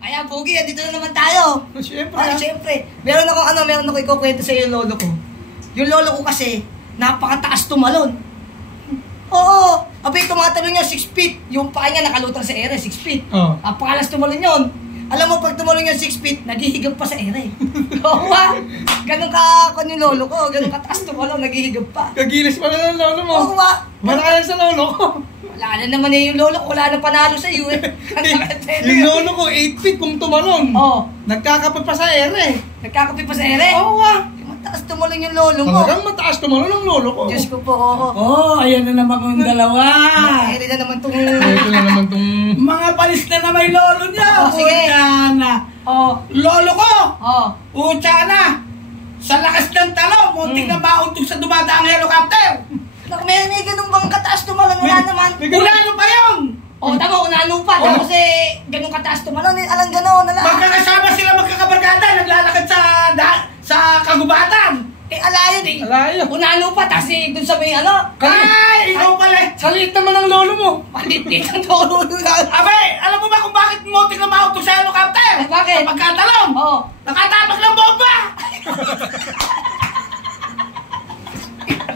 Ayan, Pogi, dito na naman tayo. Siyempre. Siyempre. Meron ako ikukwento sa iyo yung lolo ko. Yung lolo ko kasi, napakataas tumalon. Oo. Abay, tumatalon niya 6 feet. Yung paa niya nakalutang sa ere, 6 feet. Napakalas tumalon yun. Alam mo, pag tumalon niya 6 feet, naghihigap pa sa ere. Oo ba? Ganun ka yung lolo ko. Ganun kataas tumalon, naghihigap pa. Kagilis pala ng lolo mo. Oo ba? Wala ka lang sa lolo ko. Wala na naman yung lolo ko. Wala na panalo sa iyo eh. Yung lolo ko, 8 feet kung tumalon. Oo. Nagkakape pa sa ere. Nagkakape pa sa ere? Oo ba? Mataas tumalon yung lolo mo. Talagang mataas tumalon ang lolo ko. Diyos ko po, oo. Oh, ayan na naman kong dalawa. Ere na naman itong... Ito na naman itong... Mga palis na naman yung lolo niya. Oh, sige. Utsana. Oo. Lolo ko. Oo. Utsana. Sa lakas ng talong, muntik na mauntog sa dumadaang helicopter. May ganun bang kataas tumalon? Wala naman. Ulano pa yun. Oo, tama, unano pa. Tapos ganun kataas tumalon. Alang gano'n. Magkakasama sila magkakabarkada. Naglalakad sa kagubatan. Alayo eh. Alayo. Unano pa. Tapos dun sa may Ay, ikaw pala. Salit naman ang lolo mo. Palit-lit ang lolo nila. Abay, alam mo ba kung bakit muntik na mauntog sa helicopter? Bakit? Sa pagkatalong. Oo. Nakatapak ng bomba.